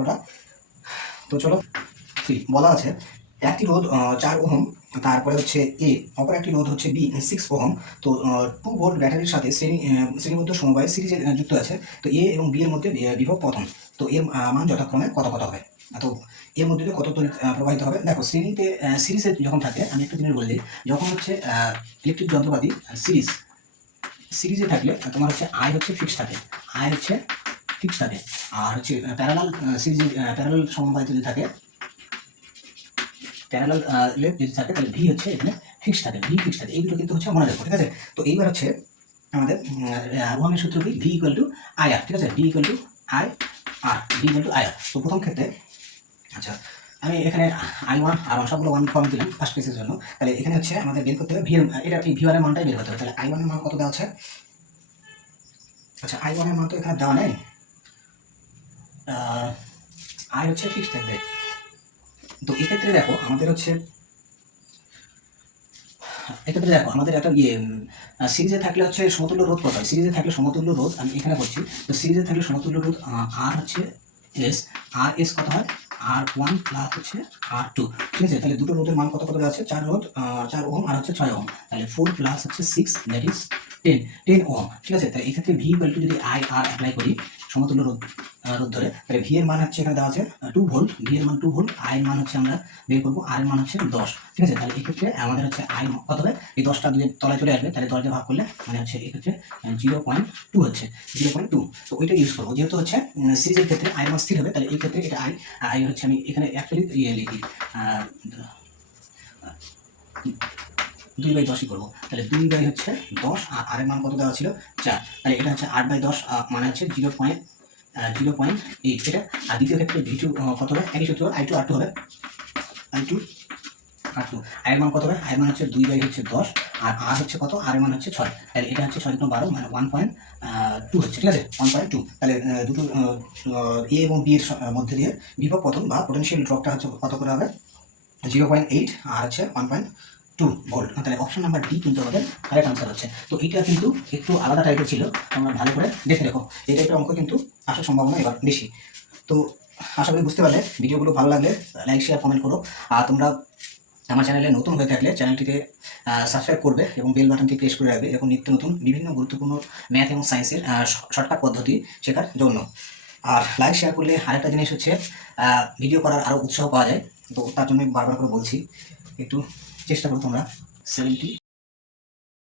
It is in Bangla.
ওটা তো চলো বলা আছে একটি রোধ 4 ওহম, তারপরে হচ্ছে এ, অপর একটি রোধ হচ্ছে বি 6 ওহম। তো 2 ভোল্ট ব্যাটারির সাথে শ্রেণীবদ্ধ সমবায় সিরিজে যুক্ত আছে। তো এ এবং বি এর মধ্যে বিভব পতন, তো এর মান যথাক্রমে কত কত হবে। তো এর মধ্যে দিয়ে কত তড়িৎ প্রবাহিত হবে। দেখো শ্রেণীতে সিরিজে যখন থাকে, আমি একটা জিনিস বলে দিই, যখন হচ্ছে ইলেকট্রিক যন্ত্রপাতি সিরিজে থাকলে তোমার হচ্ছে আই হচ্ছে ফিক্স থাকে, আই হচ্ছে ফিক্স থাকে। আর হচ্ছে প্যারালাল সিরিজে প্যারালাল সমবায় যদি থাকে, প্যারালাল যদি থাকে তাহলে ভি হচ্ছে এখানে ফিক্স থাকে, ভি ফিক্স থাকে। এইগুলো কিন্তু হচ্ছে মনে রাখবো, ঠিক আছে। তো এইবার হচ্ছে আমাদের ওহমের সূত্র কি, V equal to I R, ঠিক আছে, V equal to I R, V equal to I R. তো প্রথম ক্ষেত্রে আচ্ছা আমি এখানে I1 R1 সবগুলো 1 ফর্ম দিলাম ফার্স্ট কেসের জন্য। তাহলে এখানে হচ্ছে আমাদের বের করতে হবে ভি, এটা V1 এর মানটাই বের করতে হবে। তাহলে I1 এর মান কত দেওয়া আছে। আচ্ছা I1 এর মান তো এখানে দেওয়া নেই, আই হচ্ছে ফিক্স থাকবে। তো এক্ষেত্রে দেখো আমাদের হচ্ছে এক্ষেত্রে দেখো আমাদের একটা সিরিজে থাকলে হচ্ছে সমতুল্য রোধ কত হয়। সিরিজে থাকলে সমতুল্য রোধ আমি এখানে করছি। তো সিরিজে থাকলে সমতুল্য রোধ আর হচ্ছে এস, আর এস কত হয় R1 প্লাস হচ্ছে R2, ঠিক আছে। তাহলে দুটো রোধের মান কত কত আছে, 4 রোধ 4 ওহম আর হচ্ছে 6 ওহম। তাহলে 4 প্লাস হচ্ছে 6 দ্যাট ইজ 10 ওহম, ঠিক আছে। তাহলে এক্ষেত্রে ভি ইকুয়াল টু যদি আই আর অ্যাপ্লাই করি সমতুল্য রোধ ধরে, তাহলে ভি এর মান হচ্ছে এখানে দেওয়া আছে 2 ভোল্ট, ভি এর মান 2 ভোল্ট, আই এর মান হচ্ছে আমরা বের করবো, আর এর মান হচ্ছে 10, ঠিক আছে। তাহলে এক্ষেত্রে আমাদের হচ্ছে আই কত হবে, এই 10টা দুই তলায় চলে আসবে, তাহলে 10 দিয়ে ভাগ করলে মানে হচ্ছে এক্ষেত্রে 0.2 হচ্ছে 0.2। তো ওইটা ইউজ করবো, যেহেতু হচ্ছে সিরিজের ক্ষেত্রে আই এর মান স্থির হবে, তাহলে এই ক্ষেত্রে এটা আই হচ্ছে আমি এখানে অ্যাকচুয়ালি লিখি 2/10ই করবো। তাহলে 2 হচ্ছে 10 আর আর এর মান কত দেওয়া ছিল 4, তাহলে এটা হচ্ছে 8/10 মানে হচ্ছে 0.8 এটা। আর দ্বিতীয় ক্ষেত্রে V2 কত হবে, একই সূত্র I2 R2 হবে, I2 R2। I এর মান কত হবে, I এর মান হচ্ছে 2/10 আর R হচ্ছে কত, R এর মান হচ্ছে 6, তাহলে এটা হচ্ছে 6 × 12 মানে 1.2 হচ্ছে, ঠিক আছে 1.2। তাহলে দুটো A এবং B এর মধ্যে দিয়ে বিভব পতন বা পোটেনশিয়াল ড্রপটা হচ্ছে কত করে হবে 0.8 আর হচ্ছে 1.2 ভোল্ট। তাহলে অপশন নাম্বার ডি কিন্তু আমাদের কারেক্ট আনসার হচ্ছে। তো এটা কিন্তু একটু আলাদা টাইপের ছিল, তোমরা ভালো করে দেখে রাখো, এই টাইপের অঙ্ক কিন্তু আসার সম্ভাবনা এবার বেশি। তো আশা করি বুঝতে পারলে। ভিডিওগুলো ভালো লাগলে লাইক শেয়ার কমেন্ট করো। আর তোমরা আমার চ্যানেলে নতুন হয়ে থাকলে চ্যানেলটিকে সাবস্ক্রাইব করবে এবং বেল বাটনটি প্রেস করে রাখবে এরকম নিত্য নতুন বিভিন্ন গুরুত্বপূর্ণ ম্যাথ এবং সায়েন্সের শর্টকাট পদ্ধতি শেখার জন্য। আর লাইক শেয়ার করলে আরেকটা জিনিস হচ্ছে ভিডিও করার আরও উৎসাহ পাওয়া যায়। তো তার জন্য বারবার করে বলছি, একটু চেষ্টা করো তোমরা 70